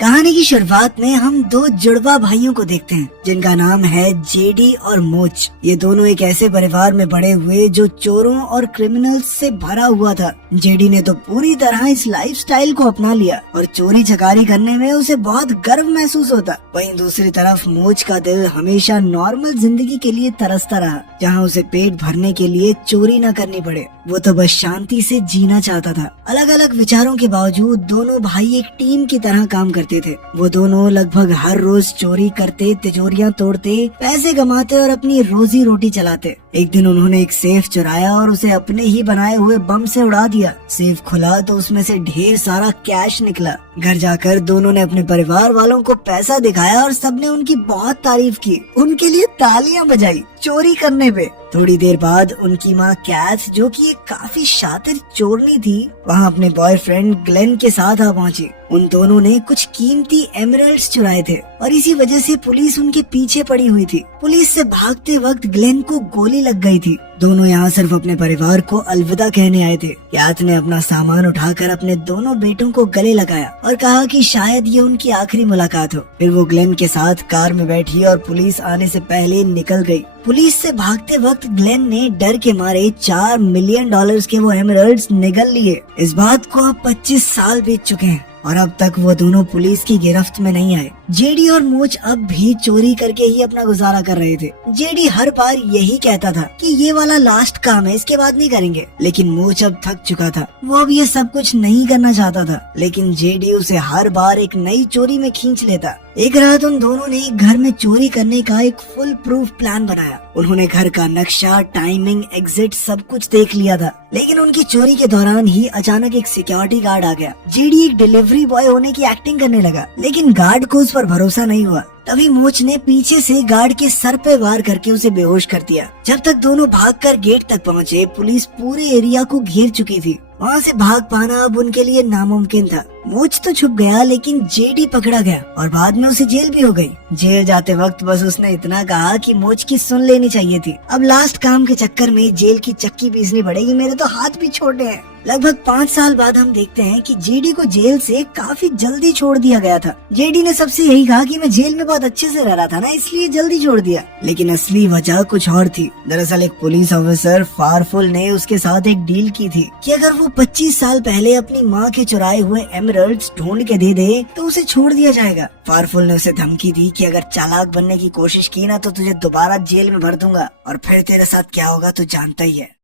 कहानी की शुरुआत में हम दो जुड़वा भाइयों को देखते हैं जिनका नाम है जेडी और मोच। ये दोनों एक ऐसे परिवार में बड़े हुए जो चोरों और क्रिमिनल्स से भरा हुआ था। जेडी ने तो पूरी तरह इस लाइफस्टाइल को अपना लिया और चोरी चकारी करने में उसे बहुत गर्व महसूस होता। वहीं दूसरी तरफ मोच का दिल हमेशा नॉर्मल जिंदगी के लिए तरसता रहा, जहाँ उसे पेट भरने के लिए चोरी न करनी पड़े। वो तो बस शांति से जीना चाहता था। अलग अलग विचारों के बावजूद दोनों भाई एक टीम की तरह काम करते थे। वो दोनों लगभग हर रोज चोरी करते, तिजोरियां तोड़ते, पैसे कमाते और अपनी रोजी रोटी चलाते। एक दिन उन्होंने एक सेफ चुराया और उसे अपने ही बनाए हुए बम से उड़ा दिया। सेफ खुला तो उसमें से ढेर सारा कैश निकला। घर जाकर दोनों ने अपने परिवार वालों को पैसा दिखाया और सबने उनकी बहुत तारीफ की, उनके लिए तालियां बजाई चोरी करने पे। थोड़ी देर बाद उनकी माँ कैथ, जो कि एक काफी शातिर चोरनी थी, वहाँ अपने बॉयफ्रेंड ग्लेन के साथ आ पहुंची। उन दोनों ने कुछ कीमती एमरल्ड्स चुराए थे और इसी वजह से पुलिस उनके पीछे पड़ी हुई थी। पुलिस से भागते वक्त ग्लेन को गोली लग गई थी। दोनों यहाँ सिर्फ अपने परिवार को अलविदा कहने आए थे। कैथ ने अपना सामान उठाकर अपने दोनों बेटों को गले लगाया और कहा कि शायद ये उनकी आखिरी मुलाकात हो। फिर वो ग्लेन के साथ कार में बैठी और पुलिस आने से पहले निकल गई। पुलिस से भागते वक्त ग्लेन ने डर के मारे $4 मिलियन के वो एमरल्ड्स निगल लिए। इस बात को अब 25 साल बीत चुके हैं और अब तक वो दोनों पुलिस की गिरफ्त में नहीं आए। जेडी और मोच अब भी चोरी करके ही अपना गुजारा कर रहे थे। जेडी हर बार यही कहता था कि ये वाला लास्ट काम है, इसके बाद नहीं करेंगे, लेकिन मोच अब थक चुका था। वो अब ये सब कुछ नहीं करना चाहता था, लेकिन जेडी उसे हर बार एक नई चोरी में खींच लेता। एक रात उन दोनों ने घर में चोरी करने का एक फुल प्रूफ प्लान बनाया। उन्होंने घर का नक्शा, टाइमिंग, एग्जिट सब कुछ देख लिया था, लेकिन उनकी चोरी के दौरान ही अचानक एक सिक्योरिटी गार्ड आ गया। जेडी एक डिलीवरी बॉय होने की एक्टिंग करने लगा, लेकिन गार्ड को उस पर भरोसा नहीं हुआ। तभी मोच ने पीछे से गार्ड के सर पे वार करके उसे बेहोश कर दिया। जब तक दोनों भागकर गेट तक पहुँचे, पुलिस पूरे एरिया को घेर चुकी थी। वहाँ से भाग पाना अब उनके लिए नामुमकिन था। मोच तो छुप गया, लेकिन जेडी पकड़ा गया और बाद में उसे जेल भी हो गई। जेल जाते वक्त बस उसने इतना कहा कि मोच की सुन लेनी चाहिए थी। अब लास्ट काम के चक्कर में जेल की चक्की पीसनी पड़ेगी, मेरे तो हाथ भी छोटे हैं। लगभग 5 साल बाद हम देखते हैं कि जेडी को जेल से काफी जल्दी छोड़ दिया गया था। जेडी ने सबसे यही कहा कि मैं जेल में बहुत अच्छे से रह रहा था ना, इसलिए जल्दी छोड़ दिया। लेकिन असली वजह कुछ और थी। दरअसल एक पुलिस ऑफिसर फारफुल ने उसके साथ एक डील की थी कि अगर वो 25 साल पहले अपनी माँ के चुराए हुए एमरल्ड्स ढूंढ के दे दे तो उसे छोड़ दिया जाएगा। फारफुल ने उसे धमकी दी कि अगर चालाक बनने की कोशिश की ना तो तुझे दोबारा जेल में भर दूंगा और फिर तेरे साथ क्या होगा तो जानता ही है।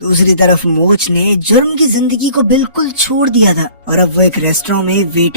दूसरी तरफ मोच ने जुर्म की जिंदगी को बिल्कुल छोड़ दिया था और अब वो एक रेस्टोरेंट में वेटर